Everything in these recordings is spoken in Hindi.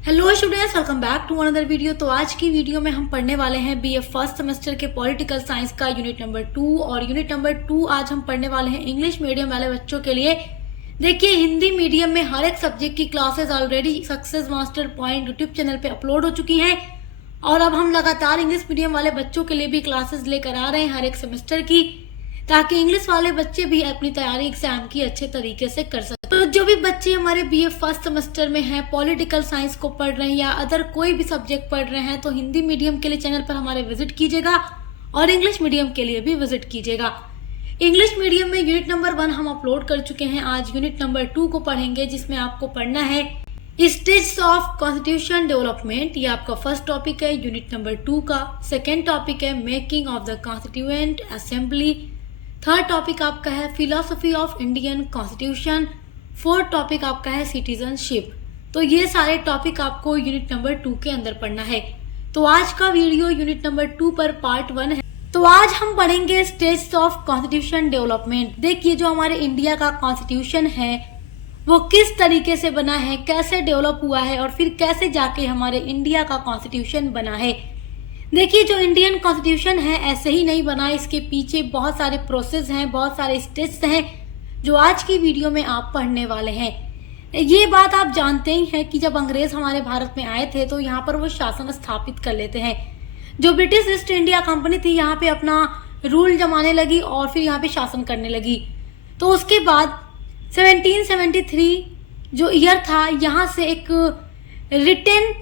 Hello students, welcome back to another video. तो आज की वीडियो में हम पढ़ने वाले हैं बीए फर्स्ट सेमेस्टर के पॉलिटिकल साइंस का यूनिट नंबर 2। और यूनिट नंबर 2 आज हम पढ़ने वाले हैं इंग्लिश मीडियम वाले बच्चों के लिए। देखिए, हिंदी मीडियम में हर एक सब्जेक्ट की classes already success master point YouTube channel पे अपलोड हो चुकी हैं और अब हम लगातार इंग्लिश मीडियम वाले बच्चों के लिए भी क्लासेस लेकर आ रहे हैं हर एक सेमेस्टर की, ताकि इंग्लिश वाले बच्चे भी अपनी तैयारी एग्जाम की अच्छे तरीके से कर सकें। तो जो भी बच्चे हमारे बीए फर्स्ट सेमेस्टर में हैं, पॉलिटिकल साइंस को पढ़ रहे हैं या अदर कोई भी सब्जेक्ट पढ़ रहे हैं, तो हिंदी मीडियम के लिए चैनल पर हमारे विजिट कीजिएगा और इंग्लिश मीडियम के लिए भी विजिट कीजिएगा। इंग्लिश मीडियम में यूनिट नंबर 1 हम अपलोड कर चुके हैं। आज यूनिट नंबर 2 को पढ़ेंगे, जिसमें आपको पढ़ना है स्टेज ऑफ कॉन्स्टिट्यूशन डेवलपमेंट। ये आपका फर्स्ट टॉपिक है यूनिट नंबर 2 का। सेकेंड टॉपिक है making of the constituent assembly. Third topic आपका है philosophy of Indian constitution. Fourth topic आपका है सिटीजनशिप। तो ये सारे टॉपिक आपको यूनिट नंबर 2 के अंदर पढ़ना है। तो आज का वीडियो यूनिट नंबर 2 पर पार्ट 1 है। तो आज हम पढ़ेंगे स्टेज ऑफ कॉन्स्टिट्यूशन डेवलपमेंट। देखिए, जो हमारे इंडिया का कॉन्स्टिट्यूशन है वो किस तरीके से बना है, कैसे डेवलप हुआ है और फिर कैसे जाके हमारे इंडिया का कॉन्स्टिट्यूशन बना है। देखिए, जो इंडियन कॉन्स्टिट्यूशन है ऐसे ही नहीं बना, इसके पीछे बहुत सारे प्रोसेस हैं, बहुत सारे स्टेप्स हैं जो आज की वीडियो में आप पढ़ने वाले हैं। ये बात आप जानते ही हैं कि जब अंग्रेज हमारे भारत में आए थे तो यहाँ पर वो शासन स्थापित कर लेते हैं। जो ब्रिटिश ईस्ट इंडिया कंपनी थी यहाँ पे अपना रूल जमाने लगी और फिर यहाँ पे शासन करने लगी। तो उसके बाद 1773 जो ईयर था, यहाँ से एक रिटन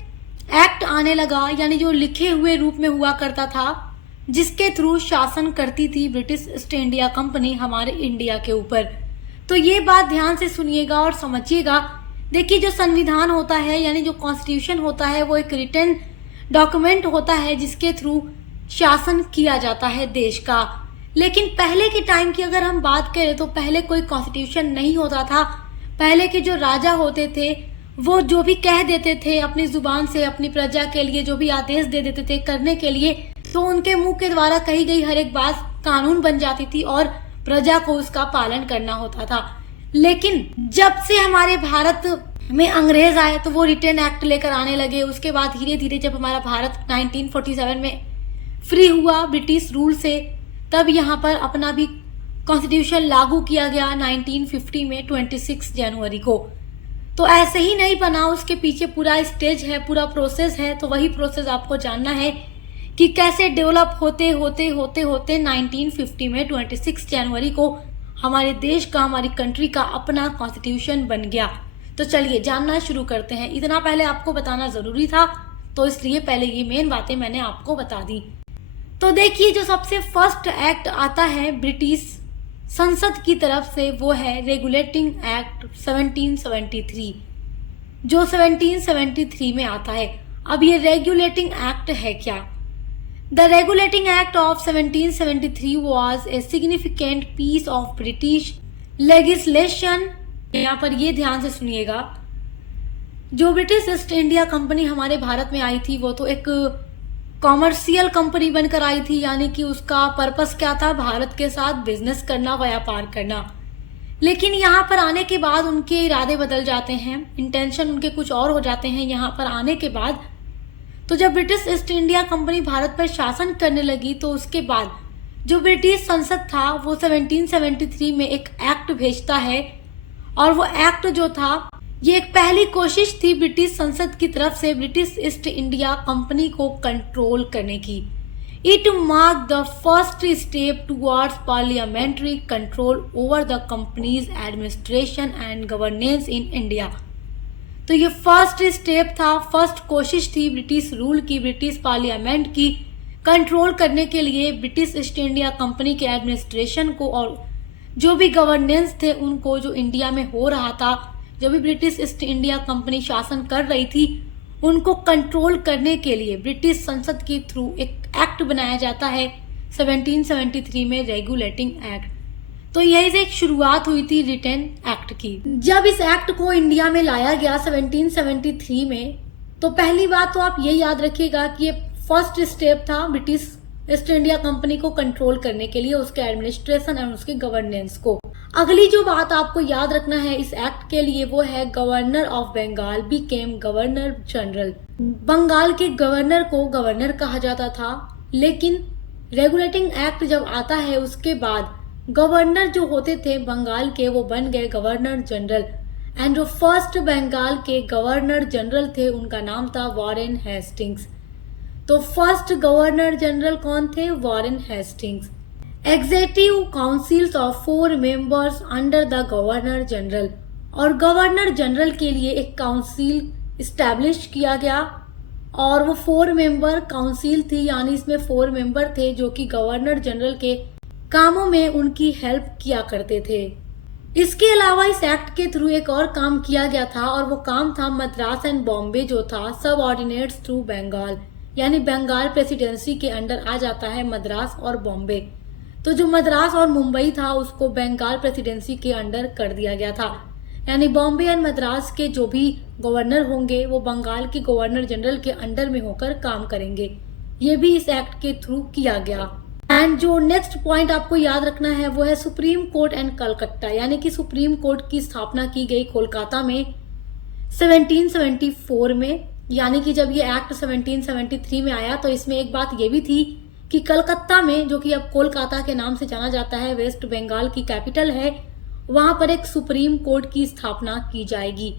एक्ट आने लगा, यानी जो लिखे हुए रूप में हुआ करता था, जिसके थ्रू शासन करती थी ब्रिटिश ईस्ट इंडिया कंपनी हमारे इंडिया के ऊपर। तो ये बात ध्यान से सुनिएगा और समझिएगा। देखिए, जो संविधान होता है यानी जो कॉन्स्टिट्यूशन होता है वो एक रिटन डॉक्यूमेंट होता है जिसके थ्रू शासन किया जाता है देश का। लेकिन पहले के टाइम की अगर हम बात करें तो पहले कोई कॉन्स्टिट्यूशन नहीं होता था। पहले के जो राजा होते थे वो जो भी कह देते थे अपनी जुबान से अपनी प्रजा के लिए, जो भी आदेश दे देते थे करने के लिए, तो उनके मुंह के द्वारा कही गई हर एक बात कानून बन जाती थी और प्रजा को उसका पालन करना होता था। लेकिन जब से हमारे भारत में अंग्रेज आए तो वो रिटर्न एक्ट लेकर आने लगे। उसके बाद धीरे धीरे जब हमारा भारत 1947 में फ्री हुआ ब्रिटिश रूल से, तब यहाँ पर अपना भी कॉन्स्टिट्यूशन लागू किया गया 1950 में 26 जनवरी को। तो ऐसे ही नहीं बना, उसके पीछे पूरा स्टेज है, पूरा प्रोसेस है। तो वही प्रोसेस आपको जानना है कि कैसे डेवलप होते होते होते होते 1950 में 26 जनवरी को हमारे देश का, हमारी कंट्री का अपना कॉन्स्टिट्यूशन बन गया। तो चलिए जानना शुरू करते हैं। इतना पहले आपको बताना जरूरी था, तो इसलिए पहले ये मेन बातें मैंने आपको बता दी। तो देखिए, जो सबसे फर्स्ट एक्ट आता है ब्रिटिश संसद की तरफ से वो है रेगुलेटिंग एक्ट 1773, जो 1773 में आता है। अब ये रेगुलेटिंग एक्ट है क्या? The Regulating Act of 1773 was a significant piece of British legislation। यहाँ पर ये ध्यान से सुनिएगा, जो ब्रिटिश ईस्ट इंडिया कंपनी हमारे भारत में आई थी वो तो एक कॉमर्शियल कंपनी बनकर आई थी, यानी कि उसका पर्पस क्या था? भारत के साथ बिजनेस करना, व्यापार करना। लेकिन यहाँ पर आने के बाद उनके इरादे बदल जाते हैं, इंटेंशन उनके कुछ और हो जाते हैं यहाँ पर आने के बाद। तो जब British east India company Bharat पर शासन करने लगी तो उसके बाद जो ब्रिटिश संसद था वो 1773 में एक एक्ट भेजता है। और वो एक्ट जो था, ये एक पहली कोशिश थी ब्रिटिश संसद की तरफ से ब्रिटिश ईस्ट इंडिया कंपनी को कंट्रोल करने की। It mark the first step towards parliamentary control over the companies administration and governance in India. तो ये फर्स्ट स्टेप था, फर्स्ट कोशिश थी ब्रिटिश रूल की, ब्रिटिश पार्लियामेंट की कंट्रोल करने के लिए ब्रिटिश ईस्ट इंडिया कंपनी के एडमिनिस्ट्रेशन को और जो भी गवर्नेंस थे उनको, जो इंडिया में हो रहा था, जो भी ब्रिटिश ईस्ट इंडिया कंपनी शासन कर रही थी, उनको कंट्रोल करने के लिए ब्रिटिश संसद के थ्रू एक एक्ट बनाया जाता है 1773 में, रेगुलेटिंग एक्ट। तो यही से एक शुरुआत हुई थी रिटर्न एक्ट की। जब इस एक्ट को इंडिया में लाया गया 1773 में, तो पहली बात तो आप ये याद रखिएगा कि ये फर्स्ट स्टेप था ब्रिटिश ईस्ट इंडिया कंपनी को कंट्रोल करने के लिए, उसके एडमिनिस्ट्रेशन और उसके गवर्नेंस को। अगली जो बात आपको याद रखना है इस एक्ट के लिए वो है governor of Bengal became governor general. Bengal के गवर्नर को गवर्नर कहा जाता था, लेकिन रेगुलेटिंग एक्ट जब आता है उसके बाद गवर्नर जो होते थे बंगाल के वो बन गए गवर्नर जनरल। एंड जो फर्स्ट बंगाल के गवर्नर जनरल थे उनका नाम था वॉरेन हेस्टिंग्स। तो फर्स्ट गवर्नर जनरल कौन थे? Warren Hastings. Executive councils of 4 members under the governor general, और गवर्नर जनरल के लिए एक काउंसिल इस्टेब्लिश किया गया और वो 4 मेंबर काउंसिल थी, यानी इसमें 4 मेंबर थे जो कि गवर्नर जनरल के कामों में उनकी हेल्प किया करते थे। इसके अलावा इस एक्ट के थ्रू एक और काम किया गया था और वो काम था मद्रास एंड बॉम्बे जो था सब ऑर्डिनेट्स थ्रू बंगाल, यानी बंगाल प्रेसिडेंसी के अंडर आ जाता है मद्रास और बॉम्बे। तो जो मद्रास और मुंबई था उसको बंगाल प्रेसिडेंसी के अंडर कर दिया गया था, यानी बॉम्बे एंड मद्रास के जो भी गवर्नर होंगे वो बंगाल के गवर्नर जनरल के अंडर में होकर काम करेंगे। ये भी इस एक्ट के थ्रू किया गया। एंड जो नेक्स्ट पॉइंट आपको याद रखना है वो है सुप्रीम कोर्ट एंड कलकत्ता, यानी कि सुप्रीम कोर्ट की स्थापना की गई कोलकाता में 1774 में, यानी कि जब ये एक्ट 1773 में आया तो इसमें एक बात ये भी थी कि कलकत्ता में, जो कि अब कोलकाता के नाम से जाना जाता है, वेस्ट बंगाल की कैपिटल है, वहां पर एक सुप्रीम कोर्ट की स्थापना की जाएगी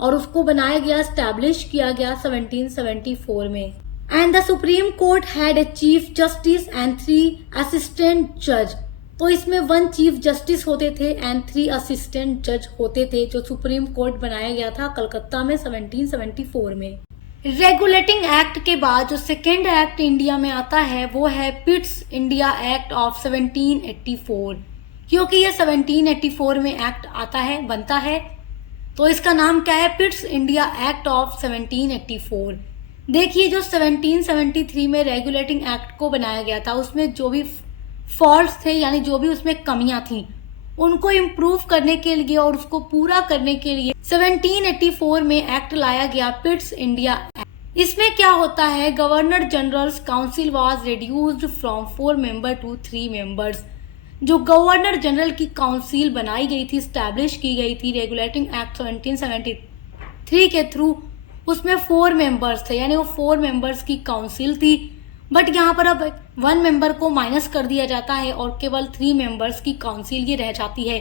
और उसको बनाया गया, स्टैब्लिश किया गया 1774 में। And the supreme court had a chief justice and 3 assistant जज। तो इसमें 1 चीफ जस्टिस होते थे एंड 3 असिस्टेंट जज होते थे जो सुप्रीम कोर्ट बनाया गया था कलकत्ता में 1774 में। रेगुलेटिंग एक्ट के बाद जो सेकेंड एक्ट इंडिया में आता है वो है पिट्स इंडिया एक्ट ऑफ 1784। क्योंकि ये 1784 में एक्ट आता है, बनता है, तो इसका नाम क्या है? Pitt's India act of 1784। देखिए जो 1773 में रेगुलेटिंग एक्ट को बनाया गया था उसमें जो भी फॉल्ट्स थे, यानी जो भी उसमें कमियां थी, उनको इम्प्रूव करने के लिए और उसको पूरा करने के लिए 1784 में एक्ट लाया गया, पिट्स इंडिया एक्ट। इसमें क्या होता है? Governor general's council was reduced from 4 member to 3 members. जो गवर्नर जनरल की काउंसिल बनाई गई थी, स्टैब्लिश की गई थी रेगुलेटिंग एक्ट 1773 के थ्रू, उसमें 4 मेंबर्स थे, यानी वो 4 मेंबर्स की काउंसिल थी। बट यहाँ पर अब 1 मेंबर को माइनस कर दिया जाता है और केवल 3 मेंबर्स की काउंसिल ये रह जाती है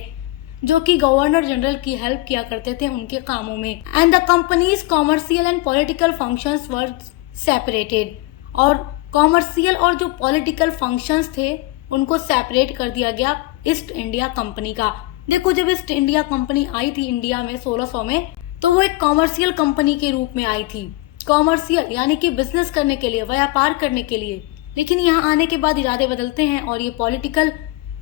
जो कि गवर्नर जनरल की हेल्प किया करते थे उनके कामों में। And the companies commercial and political functions were separated, और कॉमर्शियल और जो पॉलिटिकल फंक्शंस थे उनको सेपरेट कर दिया गया ईस्ट इंडिया कंपनी का। देखो जब ईस्ट इंडिया कंपनी आई थी इंडिया में 1600 में, तो वो एक कॉमर्शियल कंपनी के रूप में आई थी। कॉमर्शियल यानी कि बिजनेस करने के लिए, व्यापार करने के लिए, लेकिन यहाँ आने के बाद इरादे बदलते हैं और ये पॉलिटिकल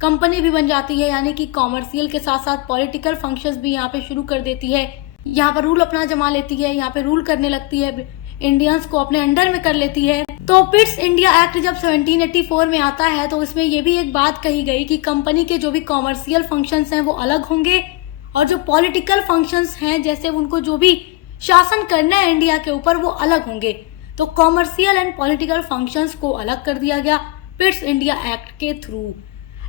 कंपनी भी बन जाती है, यानी कि कॉमर्शियल के साथ साथ पॉलिटिकल फंक्शंस भी यहाँ पे शुरू कर देती है। यहाँ पर रूल अपना जमा लेती है, यहाँ पे रूल करने लगती है, इंडियंस को अपने अंडर में कर लेती है। तो पिट्स इंडिया एक्ट जब 1784 में आता है तो इसमें ये भी एक बात कही गई कि कंपनी के जो भी कॉमर्शियल फंक्शंस हैं वो अलग होंगे और जो पॉलिटिकल फंक्शंस हैं, जैसे उनको जो भी शासन करना है इंडिया के ऊपर, वो अलग होंगे। तो कॉमर्शियल एंड पॉलिटिकल फंक्शंस को अलग कर दिया गया पिट्स इंडिया एक्ट के थ्रू।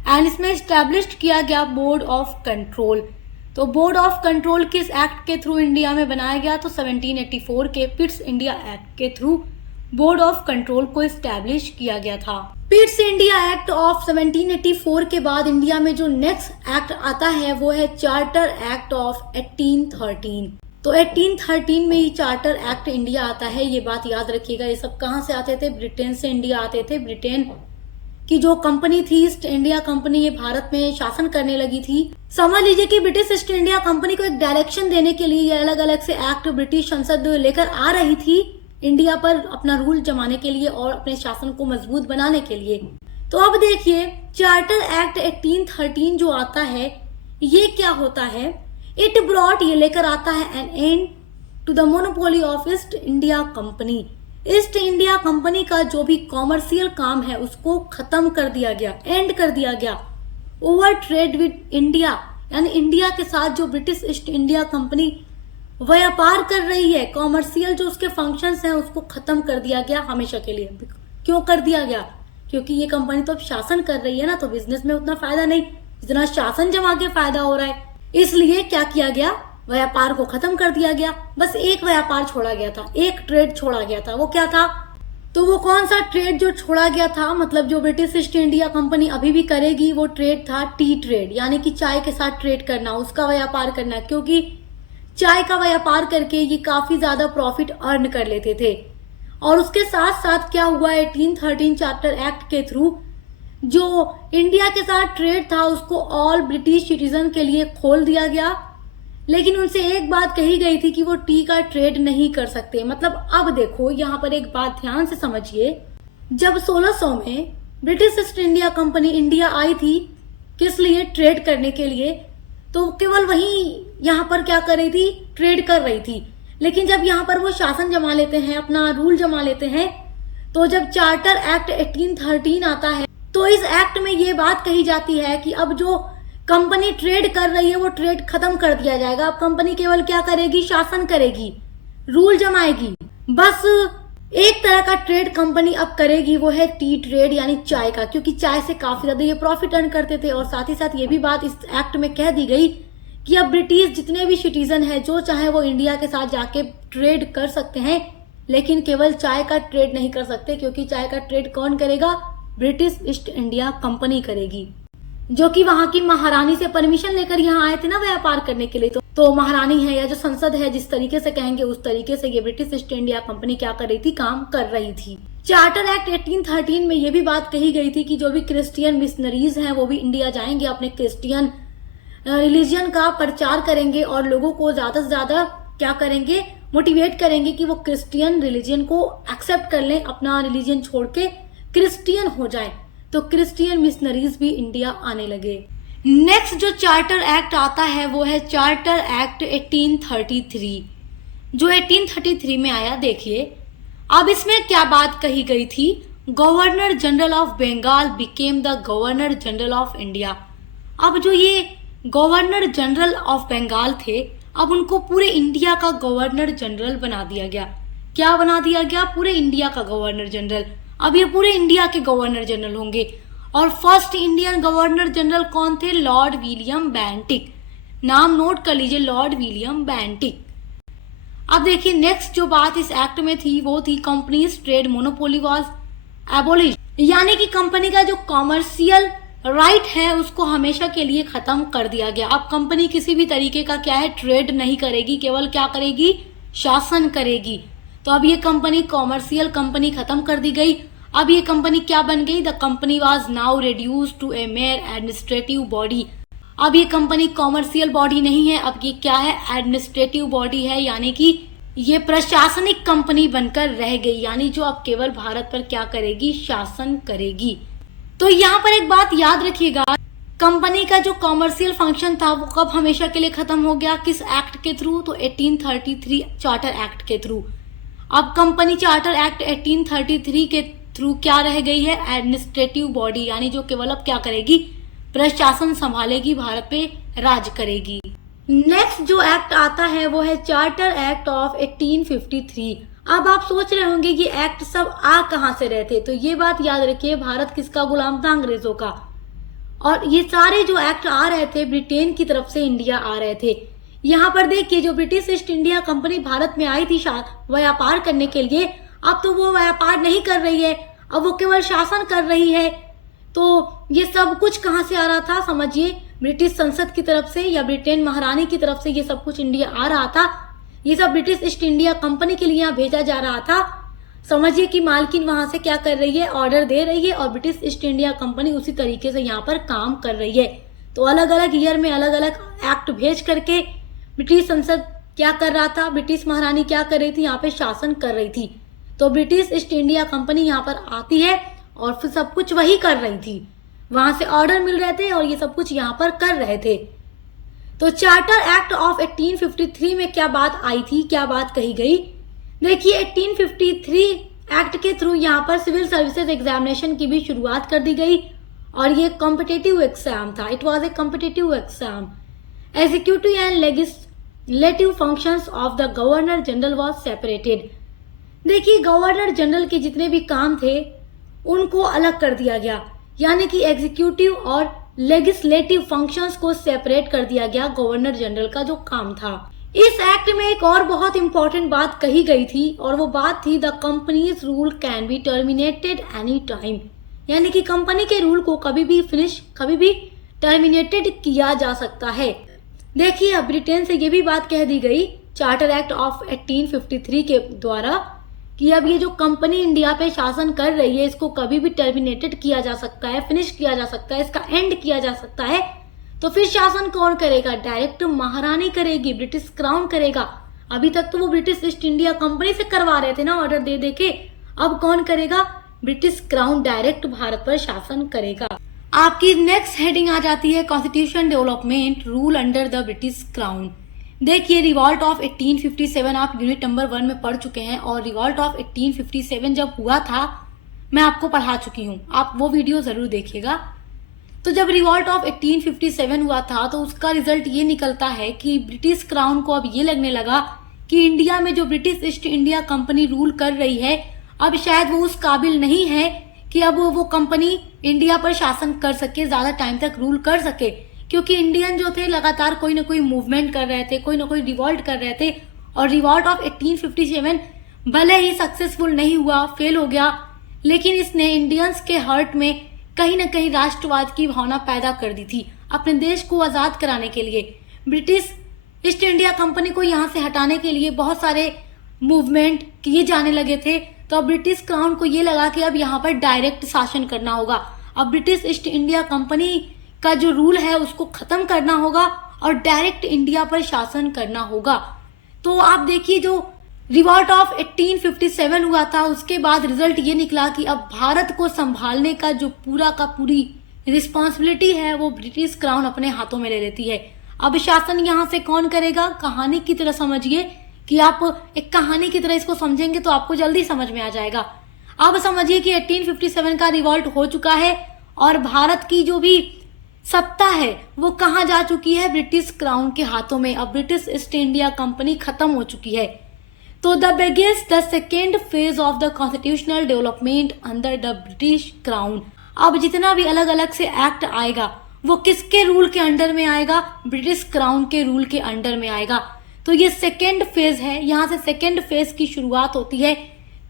एंड इसमें स्टैब्लिश्ड किया गया बोर्ड ऑफ कंट्रोल। तो बोर्ड ऑफ कंट्रोल किस एक्ट के थ्रू इंडिया में बनाया गया? तो 1784 के पिट्स इंडिया एक्ट के थ्रू बोर्ड ऑफ कंट्रोल को स्टैब्लिश किया गया था। पिट्स इंडिया एक्ट ऑफ 1784 के बाद इंडिया में जो नेक्स्ट एक्ट आता है वो है चार्टर एक्ट ऑफ 1813। तो 1813 में ही चार्टर एक्ट इंडिया आता है, ये बात याद रखिएगा। ये सब कहाँ से आते थे? ब्रिटेन से इंडिया आते थे। ब्रिटेन की जो कंपनी थी ईस्ट इंडिया कंपनी, ये भारत में शासन करने लगी थी। समझ लीजिए कि ब्रिटिश ईस्ट इंडिया कंपनी को एक डायरेक्शन देने के लिए ये अलग अलग से एक्ट ब्रिटिश संसद लेकर आ रही थी इंडिया पर अपना रूल जमाने के लिए और अपने शासन को मजबूत बनाने के लिए। तो अब देखिए चार्टर एक्ट 1813 जो आता है ये क्या होता है? इट ब्रॉट, ये लेकर आता है an end to the monopoly of East India Company. East India Company का जो भी कॉमर्शियल काम है उसको खत्म कर दिया गया, एंड कर दिया गया। ओवर ट्रेड विद इंडिया, यानी इंडिया के साथ जो ब्रिटिश ईस्ट इंडिया कंपनी व्यापार कर रही है, कॉमर्शियल जो उसके फंक्शंस हैं उसको खत्म कर दिया गया हमेशा के लिए। क्यों कर दिया गया? क्योंकि ये कंपनी तो अब शासन कर रही है ना, तो बिजनेस में उतना फायदा नहीं, जितना शासन जमा के फायदा हो रहा है। इसलिए क्या किया गया, व्यापार को खत्म कर दिया गया। बस एक व्यापार छोड़ा गया था, एक ट्रेड छोड़ा गया था। वो क्या था? तो वो कौन सा ट्रेड जो छोड़ा गया था, मतलब जो ब्रिटिश ईस्ट इंडिया कंपनी अभी भी करेगी, वो ट्रेड था टी ट्रेड, यानी कि चाय के साथ ट्रेड करना, उसका व्यापार करना। क्योंकि चाय का व्यापार करके ये काफी ज्यादा प्रॉफिट अर्न कर लेते थे। और उसके साथ साथ क्या हुआ, 1813 चार्टर एक्ट के थ्रू जो इंडिया के साथ ट्रेड था उसको ऑल ब्रिटिश सिटीजन के लिए खोल दिया गया। लेकिन उनसे एक बात कही गई थी कि वो टी का ट्रेड नहीं कर सकते। मतलब अब देखो, यहाँ पर एक बात ध्यान से समझिए, जब 1600 में British east India company India I थी, किस लिए? ट्रेड करने के लिए। तो केवल वही यहाँ पर क्या कर रही थी? ट्रेड कर रही थी। लेकिन जब यहाँ पर वो शासन जमा लेते हैं, अपना रूल जमा लेते हैं, तो जब चार्टर एक्ट 1813 आता है, तो इस एक्ट में ये बात कही जाती है कि अब जो कंपनी ट्रेड कर रही है वो ट्रेड खत्म कर दिया जाएगा। अब कंपनी केवल क्या करेगी? शासन करेगी, रूल जमाएगी। बस एक तरह का ट्रेड कंपनी अब करेगी, वो है टी ट्रेड, यानी चाय का। क्योंकि चाय से काफी ज्यादा ये प्रॉफिट अर्न करते थे। और साथ ही साथ ये भी बात इस एक्ट में कह दी गई कि अब ब्रिटिश जितने भी सिटीजन हैं, जो चाहे वो इंडिया के साथ जाके ट्रेड कर सकते हैं, लेकिन केवल चाय का ट्रेड नहीं कर सकते। क्योंकि चाय का ट्रेड कौन करेगा? ब्रिटिश ईस्ट इंडिया कंपनी करेगी, जो कि वहां की महारानी से परमिशन लेकर यहाँ आए थे ना व्यापार करने के लिए। तो महारानी है या जो संसद है, जिस तरीके से कहेंगे उस तरीके से ये ब्रिटिश ईस्ट इंडिया कंपनी क्या कर रही थी? काम कर रही थी। चार्टर एक्ट 1813 में ये भी बात कही गई थी कि जो भी क्रिश्चियन मिशनरीज हैं वो भी इंडिया जाएंगे, अपने क्रिश्चियन रिलीजन का प्रचार करेंगे और लोगों को ज्यादा से ज्यादा क्या करेंगे? मोटिवेट करेंगे कि वो क्रिश्चियन रिलीजन को एक्सेप्ट कर लें, अपना रिलीजन छोड़ के क्रिश्चियन हो जाए। तो क्रिश्चियन मिशनरीज भी इंडिया आने लगे। नेक्स्ट जो चार्टर एक्ट आता है वो है चार्टर एक्ट 1833, जो 1833 में आया। देखिए अब इसमें क्या बात कही गई थी, governor general of Bengal became the governor general of India. अब जो ये गवर्नर जनरल ऑफ बंगाल थे, अब उनको पूरे इंडिया का गवर्नर जनरल बना दिया गया। क्या बना दिया गया? पूरे इंडिया का गवर्नर जनरल। अब ये पूरे इंडिया के गवर्नर जनरल होंगे। और फर्स्ट इंडियन गवर्नर जनरल कौन थे? Lord William Bentinck. नाम नोट कर लीजिए, लॉर्ड विलियम बेंटिक। अब देखिए नेक्स्ट जो बात इस एक्ट में थी वो थी companies trade monopoly was abolish, यानी कि कंपनी का जो कॉमर्शियल राइट है उसको हमेशा के लिए खत्म कर दिया गया। अब कंपनी किसी भी तरीके का क्या है? ट्रेड नहीं करेगी, केवल क्या करेगी? शासन करेगी। तो अब ये कंपनी कॉमर्शियल कंपनी खत्म कर दी गई। अब ये कंपनी क्या बन गई? The company was now reduce to a mere administrative body. अब ये कंपनी कॉमर्शियल बॉडी नहीं है, अब ये क्या है? एडमिनिस्ट्रेटिव बॉडी है, यानी कि ये प्रशासनिक कंपनी बनकर रह गई। यानी जो अब केवल भारत पर क्या करेगी? शासन करेगी। तो यहाँ पर एक बात याद रखिएगा, कंपनी का जो कॉमर्शियल फंक्शन था वो कब हमेशा के लिए खत्म हो गया? किस एक्ट के थ्रू? तो 1833 चार्टर एक्ट के थ्रू। अब कंपनी चार्टर एक्ट 1833 के थ्रू क्या रह गई है? एडमिनिस्ट्रेटिव बॉडी, यानी जो केवल अब क्या करेगी? प्रशासन संभालेगी, भारत पे राज करेगी। नेक्स्ट जो एक्ट आता है वो है चार्टर एक्ट ऑफ 1853। अब आप सोच रहे होंगे ये एक्ट सब आ कहां से रहे थे? तो ये बात याद रखिए, भारत किसका गुलाम था? अंग्रेजों का। और ये सारे जो एक्ट आ रहे थे ब्रिटेन की तरफ से इंडिया आ रहे थे। यहाँ पर देखिए जो British east India company Bharat में आई थी व्यापार करने के लिए, अब तो वो व्यापार नहीं कर रही है, अब वो केवल शासन कर रही है। तो ये सब कुछ कहाँ से आ रहा था? समझिए, ब्रिटिश संसद की तरफ से या ब्रिटेन महारानी की तरफ से ये सब कुछ इंडिया आ रहा था। ये सब ब्रिटिश ईस्ट इंडिया कंपनी के लिए यहाँ भेजा जा रहा था। समझिए कि मालकिन वहां से क्या कर रही है? ऑर्डर दे रही है और ब्रिटिश ईस्ट इंडिया कंपनी उसी तरीके से यहाँ पर काम कर रही है। तो अलग अलग ईयर में अलग अलग एक्ट भेज करके ब्रिटिश संसद क्या कर रहा था? ब्रिटिश महारानी क्या कर रही थी? यहाँ पे शासन कर रही थी। तो ब्रिटिश ईस्ट इंडिया कंपनी यहाँ पर आती है और फिर सब कुछ वही कर रही थी, वहां से ऑर्डर मिल रहे थे और ये सब कुछ यहाँ पर कर रहे थे। तो चार्टर एक्ट ऑफ 1853 में क्या बात आई थी, क्या बात कही गई? देखिए 1853 एक्ट के थ्रू यहाँ पर सिविल सर्विसेज एग्जामिनेशन की भी शुरुआत कर दी गई और ये कॉम्पिटिटिव एग्जाम था। It was a competitive exam. Executive and legislative functions of the governor general was separated. देखिए गवर्नर जनरल के जितने भी काम थे उनको अलग कर दिया गया, यानी कि एग्जीक्यूटिव और लेजिस्लेटिव फंक्शंस को सेपरेट कर दिया गया गवर्नर जनरल का जो काम था। इस एक्ट में एक और बहुत इंपॉर्टेंट बात कही गई थी और वो बात थी the companies rule can be terminated any time, यानी कि कंपनी के रूल को कभी भी टर्मिनेटेड किया जा सकता है। देखिए अब ब्रिटेन से ये भी बात कह दी गई चार्टर एक्ट ऑफ 1853 के द्वारा कि अब ये जो कंपनी इंडिया पे शासन कर रही है इसको कभी भी टर्मिनेटेड किया जा सकता है, फिनिश किया जा सकता है, इसका एंड किया जा सकता है। तो फिर शासन कौन करेगा? डायरेक्ट महारानी करेगी, ब्रिटिश क्राउन करेगा। अभी तक तो वो ब्रिटिश ईस्ट इंडिया कंपनी से करवा रहे थे ना ऑर्डर दे दे के, अब कौन करेगा? ब्रिटिश क्राउन डायरेक्ट भारत पर शासन करेगा। आपकी नेक्स्ट हेडिंग आ जाती है constitution development rule under the British crown. देखिए रिवॉल्ट ऑफ 1857 आप यूनिट नंबर 1 में पढ़ चुके हैं और रिवॉल्ट ऑफ 1857 जब हुआ था मैं आपको पढ़ा चुकी हूँ, आप वो वीडियो जरूर देखिएगा। तो जब रिवॉल्ट ऑफ 1857 हुआ था तो उसका रिजल्ट ये निकलता है कि ब्रिटिश क्राउन को अब ये लगने लगा कि इंडिया में जो British east India company rule कर रही है अब शायद वो उस काबिल नहीं है कि अब वो कंपनी इंडिया पर शासन कर सके, ज्यादा टाइम तक रूल कर सके, क्योंकि इंडियन जो थे लगातार कोई ना कोई मूवमेंट कर रहे थे, कोई ना कोई रिवॉल्ट कर रहे थे। और रिवॉल्ट ऑफ 1857 भले ही सक्सेसफुल नहीं हुआ, फेल हो गया, लेकिन इसने इंडियंस के हार्ट में कहीं ना कहीं राष्ट्रवाद की भावना पैदा कर दी थी। अपने देश को आजाद कराने के लिए ब्रिटिश ईस्ट इंडिया कंपनी को यहाँ से हटाने के लिए बहुत सारे मूवमेंट किए जाने लगे थे। तो अब ब्रिटिश क्राउन को ये लगा कि अब यहाँ पर डायरेक्ट शासन करना होगा, अब ब्रिटिश ईस्ट इंडिया कंपनी का जो रूल है उसको खत्म करना होगा और डायरेक्ट इंडिया पर शासन करना होगा। तो आप देखिए जो रिवॉल्ट ऑफ 1857 हुआ था उसके बाद रिजल्ट ये निकला कि अब भारत को संभालने का जो पूरी रिस्पॉन्सिबिलिटी है वो ब्रिटिश क्राउन अपने हाथों में ले लेती है। अब शासन यहाँ से कौन करेगा? कहानी की तरह समझिए कि आप एक कहानी की तरह इसको समझेंगे तो आपको जल्दी समझ में आ जाएगा। अब समझिए कि 1857 का रिवॉल्ट हो चुका है और भारत की जो भी सत्ता है वो कहाँ जा चुकी है? ब्रिटिश क्राउन के हाथों में। अब ब्रिटिश ईस्ट इंडिया कंपनी खत्म हो चुकी है। तो the begins the second phase of the constitutional development under the British crown. अब जितना भी अलग अलग से एक्ट आएगा वो किसके रूल के अंडर में आएगा? ब्रिटिश क्राउन के रूल के अंडर में आएगा। तो ये सेकेंड फेज है, यहाँ से सेकेंड फेज की शुरुआत होती है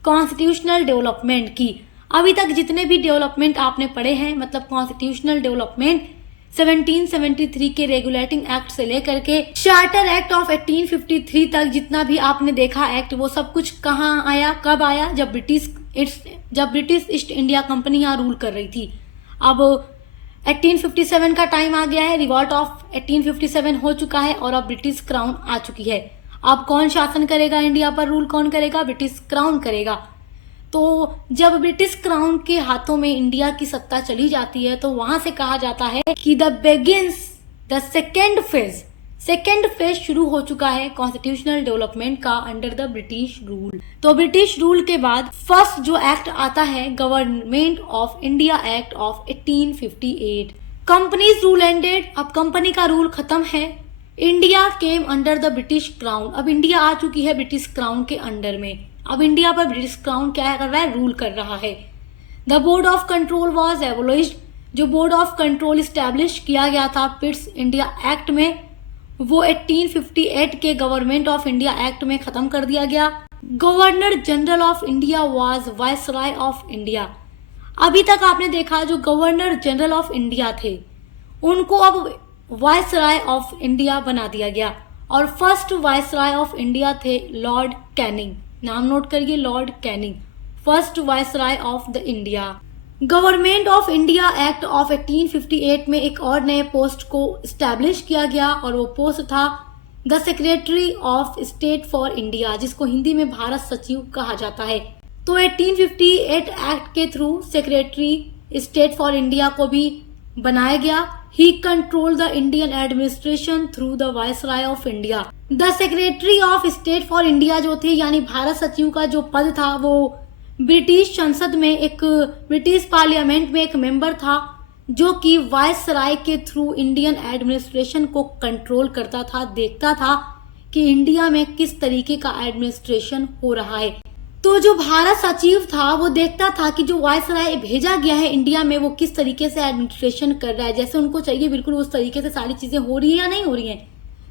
कॉन्स्टिट्यूशनल डेवलपमेंट की। अभी तक जितने भी डेवलपमेंट आपने पढ़े हैं, मतलब कॉन्स्टिट्यूशनल डेवलपमेंट 1773 के रेगुलेटिंग एक्ट से लेकर के चार्टर एक्ट ऑफ 1853 तक जितना भी आपने देखा एक्ट, वो सब कुछ कहाँ आया, कब आया? जब ब्रिटिश ईस्ट इंडिया कंपनी यहाँ रूल कर रही थी। अब 1857 का टाइम आ गया है, रिवॉल्ट ऑफ 1857 हो चुका है और अब ब्रिटिश क्राउन आ चुकी है। अब कौन शासन करेगा इंडिया पर? रूल कौन करेगा? ब्रिटिश क्राउन करेगा। तो जब ब्रिटिश क्राउन के हाथों में इंडिया की सत्ता चली जाती है तो वहां से कहा जाता है कि the begins the second phase. Second phase शुरू हो चुका है कॉन्स्टिट्यूशनल डेवलपमेंट का अंडर द ब्रिटिश रूल। तो ब्रिटिश रूल के बाद फर्स्ट जो एक्ट आता है government of India act of 1858। Companies rule ended. अब कंपनी का रूल खत्म है। India came under the British crown. अब इंडिया आ चुकी है ब्रिटिश क्राउन के अंडर में। अब इंडिया पर ब्रिटिश क्राउन क्या कर रहा है? रूल कर रहा है। The board of control was एबोलिश्ड। जो बोर्ड ऑफ कंट्रोल स्टैब्लिश किया गया था पिट्स इंडिया एक्ट में, वो 1858 के गवर्नमेंट ऑफ इंडिया एक्ट में खत्म कर दिया गया। Governor general of India was viceroy of India. अभी तक आपने देखा जो गवर्नर जनरल ऑफ इंडिया थे उनको अब वायसराय ऑफ इंडिया बना दिया गया और फर्स्ट वायसराय ऑफ इंडिया थे लॉर्ड कैनिंग। नाम नोट करिए, Lord Canning, first viceroy of the India. Government of India act of 1858 में एक और नए पोस्ट को स्टैब्लिश किया गया और वो पोस्ट था the secretary of state for India, जिसको हिंदी में भारत सचिव कहा जाता है। तो 1858 एक्ट के through secretary state for India को भी बनाया गया। He control the Indian administration through the viceroy of India. The secretary of state for India जो थे यानी भारत सचिव का जो पद था वो ब्रिटिश संसद में एक ब्रिटिश पार्लियामेंट में एक मेंबर था जो कि वायसराय के थ्रू इंडियन एडमिनिस्ट्रेशन को कंट्रोल करता था, देखता था कि इंडिया में किस तरीके का एडमिनिस्ट्रेशन हो रहा है। तो जो भारत सचिव था वो देखता था कि जो वायसराय भेजा गया है इंडिया में वो किस तरीके से एडमिनिस्ट्रेशन कर रहा है, जैसे उनको चाहिए बिल्कुल उस तरीके से सारी चीजें हो रही है या नहीं हो रही हैं।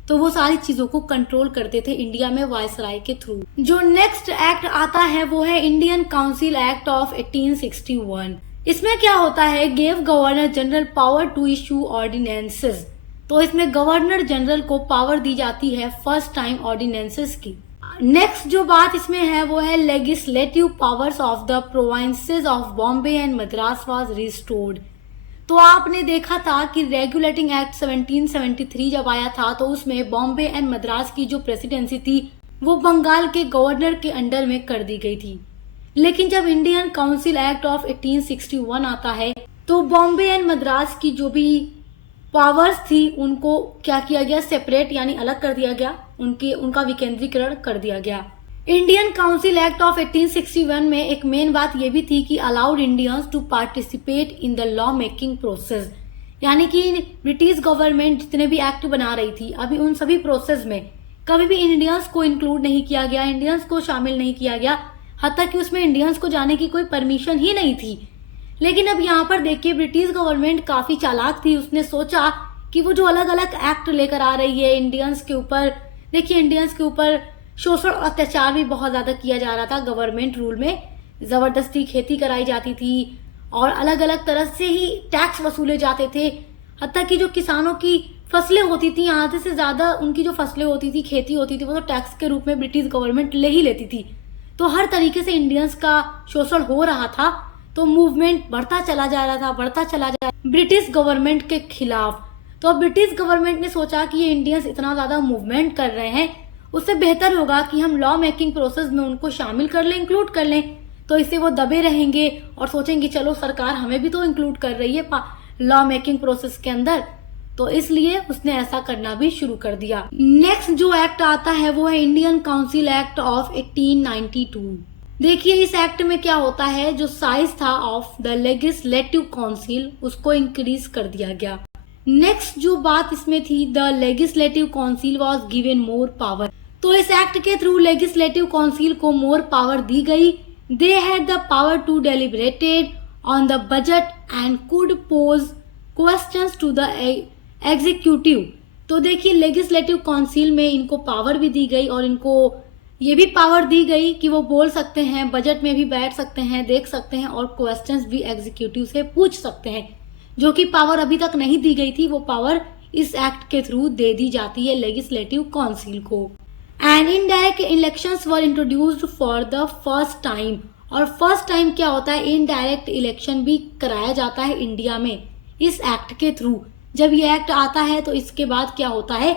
तो वो सारी चीजों को कंट्रोल करते थे इंडिया में वायसराय के थ्रू। जो नेक्स्ट एक्ट आता है वो है इंडियन काउंसिल एक्ट ऑफ 1861। इसमें क्या होता है, gave governor general power to issue ordinances. तो इसमें गवर्नर जनरल को पावर दी जाती है फर्स्ट टाइम ऑर्डिनेंसेस की। नेक्स्ट जो बात इसमें है वो है legislative powers of the provinces of Bombay and Madras was restored. तो आपने देखा था कि रेगुलेटिंग एक्ट 1773 जब आया था तो उसमें बॉम्बे एंड मद्रास की जो प्रेसिडेंसी थी वो बंगाल के गवर्नर के अंडर में कर दी गई थी। लेकिन जब इंडियन काउंसिल एक्ट ऑफ 1861 आता है तो बॉम्बे एंड मद्रास की जो भी पावर्स थी उनको क्या किया गया, सेपरेट यानी अलग कर दिया गया, उनका विकेंद्रीकरण कर दिया गया। इंडियन काउंसिल एक्ट ऑफ 1861 में एक मेन बात यह भी थी कि allowed Indians to participate in the law making process, यानी कि ब्रिटिश गवर्नमेंट जितने भी एक्ट बना रही थी अभी उन सभी प्रोसेस में कभी भी इंडियंस को इंक्लूड नहीं किया गया, इंडियंस को शामिल नहीं किया गया, हत्ता कि उसमें इंडियंस को जाने की कोई परमिशन ही नहीं थी। लेकिन अब यहाँ पर देखिए ब्रिटिश गवर्नमेंट काफी चालाक थी, उसने सोचा कि वो जो अलग अलग एक्ट लेकर आ रही है इंडियंस के ऊपर, देखिए इंडियंस के ऊपर शोषण और अत्याचार भी बहुत ज्यादा किया जा रहा था। गवर्नमेंट रूल में जबरदस्ती खेती कराई जाती थी और अलग अलग तरह से ही टैक्स वसूले जाते थे, हत्ता कि जो किसानों की फसलें होती थी, आधे से ज्यादा उनकी जो फसलें होती थी, खेती होती थी, वो तो टैक्स के रूप में ब्रिटिश गवर्नमेंट ले ही लेती थी। तो हर तरीके से इंडियंस का शोषण हो रहा था, तो मूवमेंट बढ़ता चला जा रहा था, बढ़ता चला जा रहा ब्रिटिश गवर्नमेंट के खिलाफ। तो अब ब्रिटिश गवर्नमेंट ने सोचा कि ये इंडियंस इतना ज्यादा मूवमेंट कर रहे हैं, उससे बेहतर होगा कि हम लॉ मेकिंग प्रोसेस में उनको शामिल कर लें, इंक्लूड कर लें। तो इससे वो दबे रहेंगे और सोचेंगे चलो सरकार हमें भी तो इंक्लूड कर रही है लॉ मेकिंग प्रोसेस के अंदर, तो इसलिए उसने ऐसा करना भी शुरू कर दिया। नेक्स्ट जो एक्ट आता है वो है इंडियन काउंसिल एक्ट ऑफ 1892। देखिए इस एक्ट में क्या होता है, जो साइज था ऑफ द लेजिस्लेटिव काउंसिल उसको इंक्रीज कर दिया गया। नेक्स्ट जो बात इसमें थी, the legislative council was given more power. तो इस एक्ट के थ्रू लेजिस्लेटिव काउंसिल को मोर पावर दी गई। They had the power to deliberated on the budget and could pose questions to the executive. तो देखिए लेजिस्लेटिव काउंसिल में इनको पावर भी दी गई और इनको ये भी पावर दी गई कि वो बोल सकते हैं, बजट में भी बैठ सकते हैं, देख सकते हैं और क्वेश्चंस भी एग्जीक्यूटिव से पूछ सकते हैं, जो कि पावर अभी तक नहीं दी गई थी। वो पावर इस एक्ट के थ्रू दे दी जाती है लेजिस्लेटिव काउंसिल को। And indirect elections were introduced for the first time. और फर्स्ट टाइम क्या होता है, इनडायरेक्ट इलेक्शन भी कराया जाता है इंडिया में इस एक्ट के थ्रू। जब ये एक्ट आता है तो इसके बाद क्या होता है,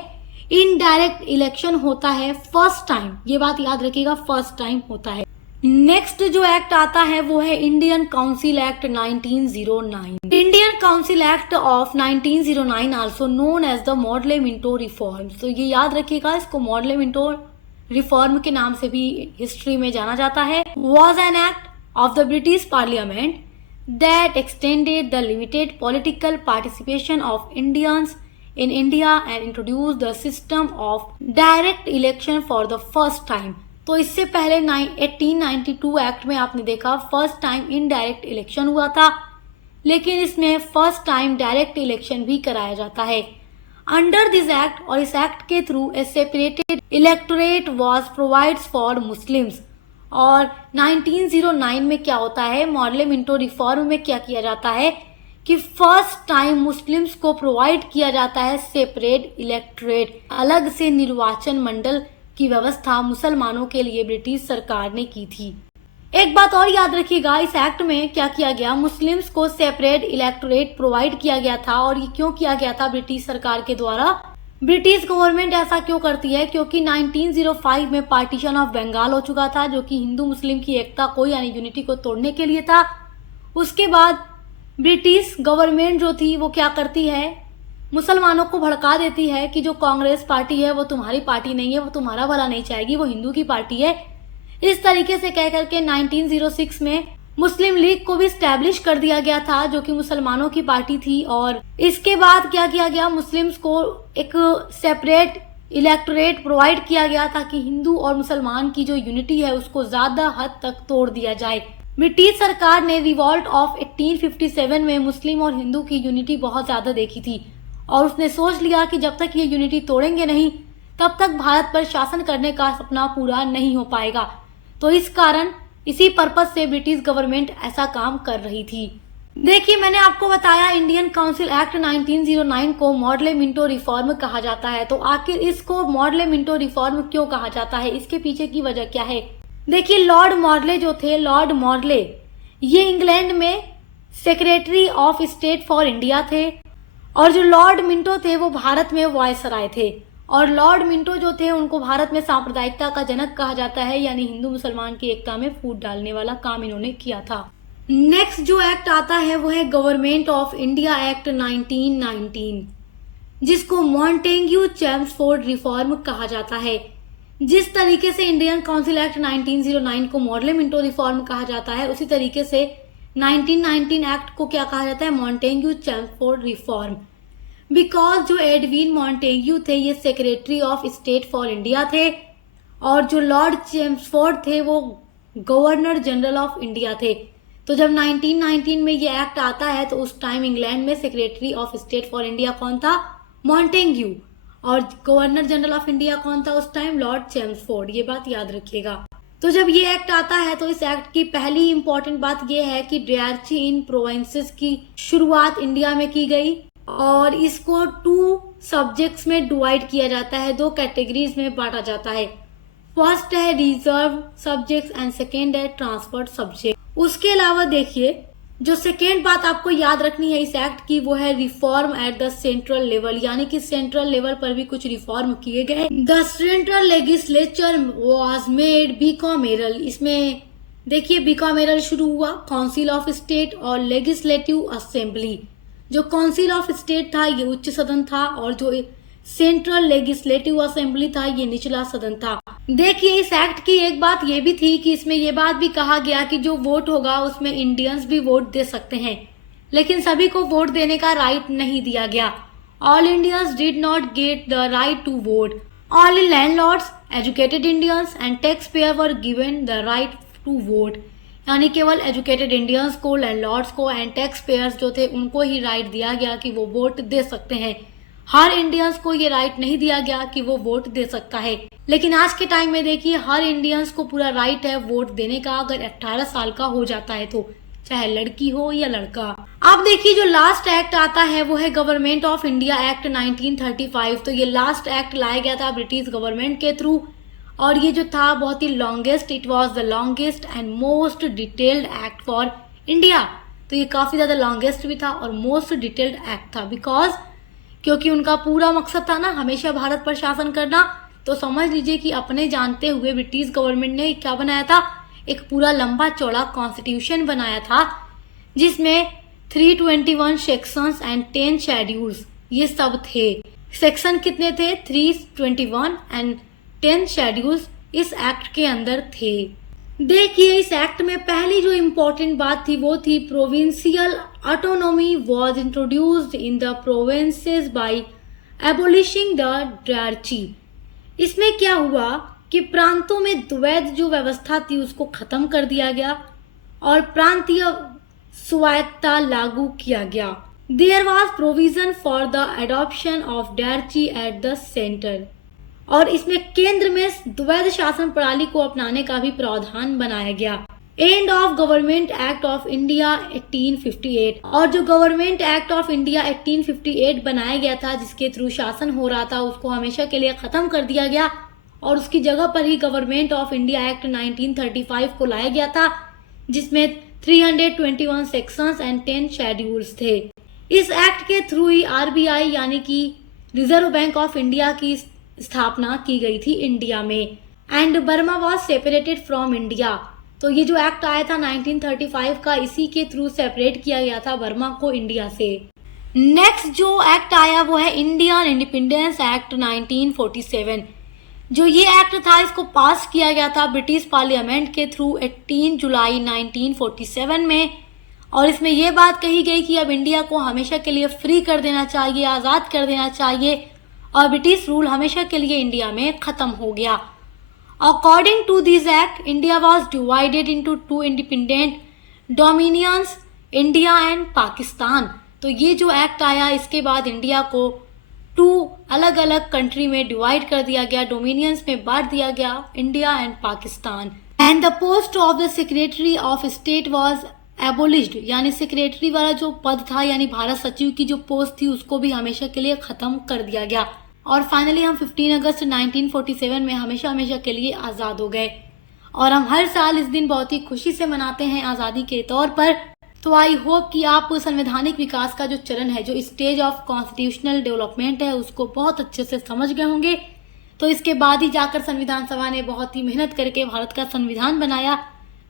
इनडायरेक्ट इलेक्शन होता है फर्स्ट टाइम। ये बात याद रखिएगा, फर्स्ट टाइम होता है। नेक्स्ट जो एक्ट आता है वो है Indian council act 1909। Indian council act of 1909 also known as the Morley Minto reform. तो ये याद रखिएगा, इसको मॉडले मिंटो रिफॉर्म के नाम से भी हिस्ट्री में जाना जाता है। Was an act of the British parliament that extended the limited political participation of Indians in India and introduced the system of direct election for the first time। तो इससे पहले 1892 एक्ट में आपने देखा फर्स्ट टाइम इनडायरेक्ट इलेक्शन हुआ था, लेकिन इसमें फर्स्ट टाइम डायरेक्ट इलेक्शन भी कराया जाता है अंडर दिस एक्ट। और इस एक्ट के through a separated electorate was provides for Muslims. और 1909 में क्या होता है, मॉडले मिंटो रिफॉर्म में क्या किया जाता है कि फर्स्ट टाइम मुस्लिम्स को प्रोवाइड किया जाता है सेपरेट इलेक्टोरेट, अलग से निर्वाचन मंडल की व्यवस्था मुसलमानों के लिए ब्रिटिश सरकार ने की थी। एक बात और याद रखिएगा, इस एक्ट में क्या किया गया, मुस्लिम्स को सेपरेट इलेक्टोरेट प्रोवाइड किया गया था। और ये क्यों किया गया था ब्रिटिश सरकार के द्वारा, ब्रिटिश गवर्नमेंट ऐसा क्यों करती है, क्योंकि 1905 में पार्टीशन ऑफ बंगाल हो चुका था, जो कि हिंदू मुस्लिम की एकता को यानी यूनिटी को तोड़ने के लिए था। उसके बाद ब्रिटिश गवर्नमेंट जो थी वो क्या करती है, मुसलमानों को भड़का देती है कि जो कांग्रेस पार्टी है वो तुम्हारी पार्टी नहीं है, वो तुम्हारा भला नहीं चाहेगी, वो हिंदू की पार्टी है। इस तरीके से कह करके 1906 में मुस्लिम लीग को भी स्टैब्लिश कर दिया गया था, जो कि मुसलमानों की पार्टी थी। और इसके बाद क्या किया गया, मुस्लिम्स को एक सेपरेट इलेक्टोरेट प्रोवाइड किया गया ताकि हिंदू और मुसलमान की जो यूनिटी है उसको ज्यादा हद तक तोड़ दिया जाए। ब्रिटिश सरकार ने रिवॉल्ट ऑफ 1857 में मुस्लिम और हिंदू की यूनिटी बहुत ज्यादा देखी थी और उसने सोच लिया कि जब तक ये यूनिटी तोड़ेंगे नहीं तब तक भारत पर शासन करने का सपना पूरा नहीं हो पाएगा। तो इस कारण इसी पर्पज से ब्रिटिश गवर्नमेंट ऐसा काम कर रही थी। देखिए, मैंने आपको बताया इंडियन काउंसिल एक्ट 1909 को मॉडले मिंटो रिफॉर्म कहा जाता है। तो आखिर इसको मॉडले मिंटो रिफॉर्म क्यों कहा जाता है, इसके पीछे की वजह क्या है? देखिए, लॉर्ड मॉडले जो थे, लॉर्ड मॉडले ये इंग्लैंड में secretary of state for India थे और जो लॉर्ड मिंटो थे वो भारत में वायसराय थे। और लॉर्ड मिंटो जो थे उनको भारत में सांप्रदायिकता का जनक कहा जाता है, यानी हिंदू मुसलमान की एकता में फूट डालने वाला काम इन्होंने किया था। नेक्स्ट जो एक्ट आता है वो है गवर्नमेंट ऑफ इंडिया एक्ट 1919, जिसको मॉन्टेग्यू चेम्सफोर्ड रिफॉर्म कहा जाता है। जिस तरीके से इंडियन काउंसिल एक्ट 1909 को मॉडले मिंटो रिफॉर्म कहा जाता है, उसी तरीके से 1919 एक्ट को क्या कहा जाता है? Montagu Chelmsford reform. बिकॉज जो एडविन मॉन्टेग्यू थे ये secretary of state for India थे और जो लॉर्ड चेम्सफोर्ड थे वो गवर्नर जनरल ऑफ इंडिया थे। तो जब 1919 में ये एक्ट आता है तो उस टाइम इंग्लैंड में secretary of state for India कौन था? मॉन्टेग्यू। और गवर्नर जनरल ऑफ इंडिया कौन था उस टाइम? Lord Chelmsford. ये बात याद रखिएगा। तो जब ये एक्ट आता है तो इस एक्ट की पहली इंपॉर्टेंट बात ये है कि डायरची इन प्रोविंसेस की शुरुआत इंडिया में की गई और इसको 2 सब्जेक्ट्स में डिवाइड किया जाता है, 2 कैटेगरीज में बांटा जाता है। फर्स्ट है रिजर्व सब्जेक्ट्स एंड सेकेंड है ट्रांसफर्ड सब्जेक्ट। उसके अलावा देखिए, जो सेकेंड बात आपको याद रखनी है इस एक्ट की वो है reform at the central level, यानी कि सेंट्रल लेवल पर भी कुछ रिफॉर्म किए गए। The central legislature was made bicameral. इसमें देखिए बिकॉमेरल शुरू हुआ, काउंसिल ऑफ स्टेट और लेजिस्लेटिव असेंबली। जो काउंसिल ऑफ स्टेट था ये उच्च सदन था और जो सेंट्रल लेजिस्लेटिव असेंबली था ये निचला सदन था। देखिए, इस एक्ट की एक बात ये भी थी कि इसमें ये बात भी कहा गया कि जो वोट होगा उसमें इंडियंस भी वोट दे सकते हैं, लेकिन सभी को वोट देने का राइट नहीं दिया गया। All Indians did not get the right to vote. Only landlords, educated Indians and tax payer were given the right to vote. यानी केवल एजुकेटेड इंडियंस को, लैंडलॉर्ड्स को एंड टैक्स पेयर्स जो थे उनको ही राइट दिया गया कि वो वोट दे सकते हैं। हर इंडियंस को ये राइट नहीं दिया गया कि वो वोट दे सकता है। लेकिन आज के टाइम में देखिए हर इंडियंस को पूरा राइट है वोट देने का, अगर 18 साल का हो जाता है तो, चाहे लड़की हो या लड़का। अब देखिए, जो लास्ट एक्ट आता है वो है गवर्नमेंट ऑफ इंडिया एक्ट 1935। तो ये लास्ट एक्ट लाया गया था ब्रिटिश गवर्नमेंट के थ्रू और ये जो था बहुत ही longest, it was the longest and most detailed act for India. तो ये काफी ज्यादा लॉन्गेस्ट भी था और मोस्ट डिटेल्ड एक्ट था, बिकॉज क्योंकि उनका पूरा मकसद था ना हमेशा भारत पर शासन करना। तो समझ लीजिए कि अपने जानते हुए ब्रिटिश गवर्नमेंट ने क्या बनाया था, एक पूरा लंबा चौड़ा कॉन्स्टिट्यूशन बनाया था जिसमें 321 सेक्शंस एंड 10 शेड्यूल्स ये सब थे। सेक्शन कितने थे? 321 एंड 10 शेड्यूल्स इस एक्ट के अंदर थे। देखिए, इस एक्ट में पहली जो इम्पोर्टेंट बात थी वो थी provincial autonomy was introduced in the provinces by abolishing the dyarchy. इसमें क्या हुआ कि प्रांतों में द्वैध जो व्यवस्था थी उसको खत्म कर दिया गया और प्रांतीय स्वायत्तता लागू किया गया। There was provision for the adoption of dyarchy at the centre और इसमें केंद्र में द्वैध शासन प्रणाली को अपनाने का भी प्रावधान बनाया गया। End of government act of India 1858 और जो गवर्नमेंट एक्ट ऑफ इंडिया 1858 बनाया गया था जिसके थ्रू शासन हो रहा था उसको हमेशा के लिए खत्म कर दिया गया और उसकी जगह पर ही गवर्नमेंट ऑफ इंडिया एक्ट 1935 को लाया गया था जिसमें 321 सेक्शंस एंड 10 शेड्यूल्स थे। इस एक्ट के थ्रू ही आरबीआई यानी कि रिजर्व बैंक ऑफ इंडिया की स्थापना की गई थी इंडिया में। And Burma was separated from India. तो ये जो एक्ट आया था 1935 का, इसी के थ्रू सेपरेट किया गया था बर्मा को इंडिया से। नेक्स्ट जो एक्ट आया वो है इंडियन इंडिपेंडेंस एक्ट 1947। जो ये एक्ट था इसको पास किया गया था ब्रिटिश पार्लियामेंट के थ्रू 18 जुलाई 1947 में और इसमें यह बात कही गई कि अब इंडिया को हमेशा के लिए फ्री कर देना चाहिए, आज़ाद कर देना चाहिए और ब्रिटिश रूल हमेशा के लिए इंडिया में खत्म हो गया। According to this act, India was divided into two independent dominions, India and Pakistan. तो ये जो एक्ट आया, इसके बाद इंडिया को टू अलग अलग कंट्री में डिवाइड कर दिया गया, डोमिनियंस में बांट दिया गया, India and Pakistan. And the post of the secretary of state was एबोलिश्ड, यानी सेक्रेटरी वाला जो पद था, यानी भारत सचिव की जो पोस्ट थी, उसको भी हमेशा के लिए खत्म कर दिया गया। और फाइनली हम 15 अगस्त 1947 में हमेशा हमेशा के लिए आज़ाद हो गए। और हम हर साल इस दिन बहुत ही खुशी से मनाते हैं आज़ादी के तौर पर। तो आई होप कि आप संवैधानिक विकास का जो चरण है, जो स्टेज ऑफ कॉन्स्टिट्यूशनल डेवलपमेंट है, उसको बहुत अच्छे से समझ गए होंगे। तो इसके बाद ही जाकर संविधान सभा ने बहुत ही मेहनत करके भारत का संविधान बनाया,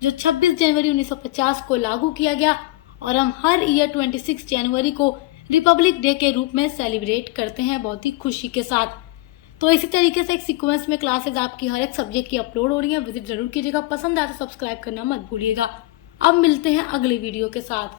जो 26 जनवरी 1950 को लागू किया गया। और हम हर ईयर 26 जनवरी को रिपब्लिक डे के रूप में सेलिब्रेट करते हैं बहुत ही खुशी के साथ। तो इसी तरीके से एक सीक्वेंस में क्लासेस आपकी हर एक सब्जेक्ट की अपलोड हो रही है, विजिट जरूर कीजिएगा। पसंद आए तो सब्सक्राइब करना मत भूलिएगा। अब मिलते हैं अगले वीडियो के साथ।